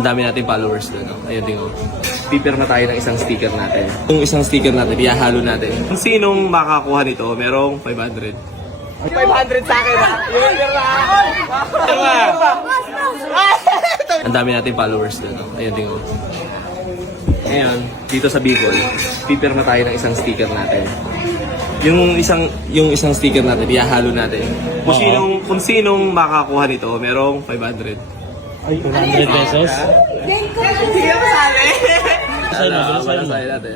Ang dami nating followers doon. No? Ayun, tingnan mo. Pipirma tayo ng isang sticker natin. Yung isang sticker natin, ihahalo natin. Kung sinong makakuha nito, merong 500. 500 sa akin, ha? Yung pirma, Ang dami nating followers doon. No? Ayun, tingnan mo. Ngayon, dito sa Bicol, pipirma tayo ng isang sticker natin. Yung isang sticker natin, ihahalo natin. Kung sinong makakuha nito, merong 500. Ay, 100 pesos? Sige mo sali! Malasay natin.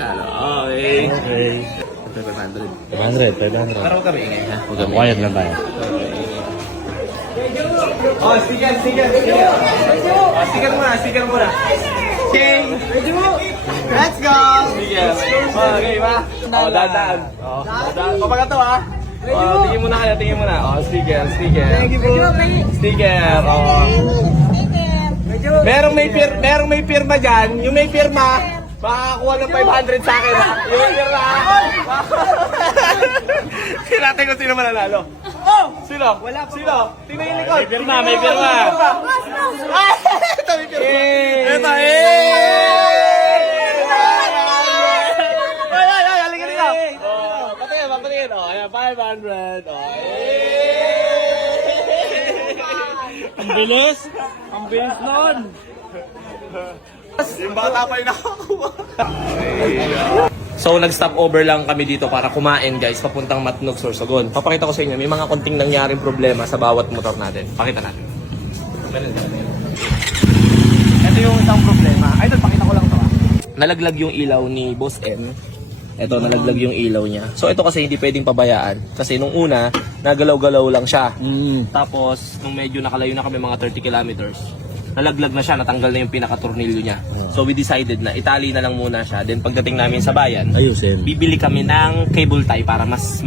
Okay. Okay. 500. 500. Para huwag kami ingay, ha? Huwag kami Quiet lang tayo. Oh, sticker. Oh, sticker muna. Okay. Let's go! Sticker. Okay, ba? Oh, dadaan. Oh, dadaan. Papagato, ha? Oh, tingin muna. Oh, sticker. Thank you, bro. Sticker. Oh. Merong may pirma dyan. Yung may pirma, makakakuha ng 500 sa akin, ha? Yung may pirma, ha? Natin kung sino mananalo. Sino? Wala pa. Sino? Tingnan yung likod. May pirma. Ito, may pirma. Ito, halika dito. Patingin. Oh, ayan, 500. Oh, Ang bilis nun. yung bata pa yung nakakuha. So, nag-stop over lang kami dito para kumain, guys, papuntang Matnog, Sorsogon. Papakita ko sa inyo, may mga konting nangyaring problema sa bawat motor natin. Pakita natin. Ito yung isang problema. Ay, pakita ko lang to, ha. Nalaglag yung ilaw ni Boss M. Ito, nalaglag yung ilaw niya. So, ito kasi hindi pwedeng pabayaan. Kasi nung una, nagalaw-galaw lang siya. Tapos, nung medyo nakalayo na kami mga 30 kilometers, nalaglag na siya, natanggal na yung pinaka-tornilyo niya. So, we decided na itali na lang muna siya. Then, pagdating namin sa bayan, Ayusin. bibili kami ng cable tie para mas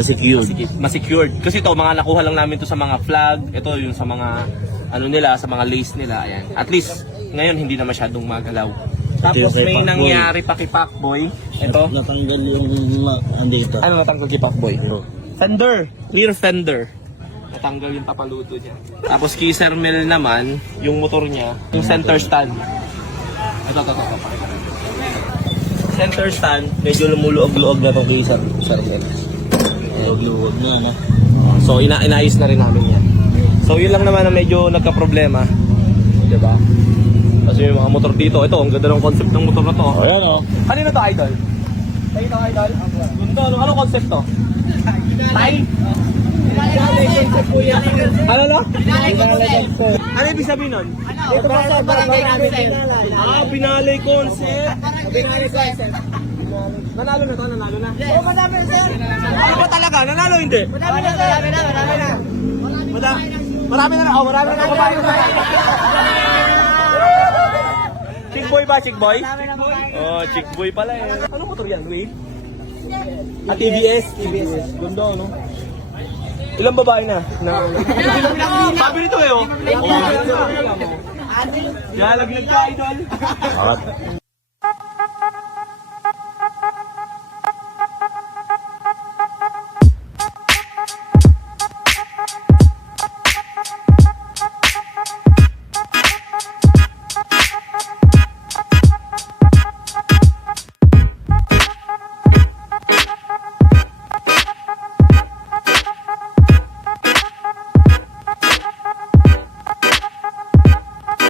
Secured. Kasi ito, mga nakuha lang namin to sa mga flag. Ito yung sa mga, sa mga lace nila. Ayan. At least, ngayon, hindi na masyadong magalaw. Tapos may nangyari pa kay Pacboy. Ito. Natanggal yung andito. Ano natanggal kay Pacboy? Fender. Rear fender. Natanggal yung tapaluto niya. Tapos kay Sir Mel naman, yung motor niya, yung center stand. Ito. Center stand, medyo lumuluog-luog na itong kay Sir Mel. Luwag na, no? So inaayos na rin namin yan. So yun lang naman na medyo nagka-problema. Diba? Kasi yung mga motor dito, ito, ang ganda ng concept ng motor na to. O yan, o. Kanino to, idol? Kanino to, idol? Ganda, anong concept to? Tie? Ano no? Ano ibig sabihin nun? Ito pa sa barangay namin. Binalay concept. Binari concept. Nanalo na to, nanalo na. Oo, madami na sir. Ano ba talaga? Nanalo hindi? Madami na sir. Marami na. Marami na. Oh, marami na. Chickboy ba? Chickboy? Oh, Chickboy pala eh. Ano motor yan? Wave? TVS? Ganda, no? Ilang babae na? Sabi nito eh, oh. Lalaglag ka, idol.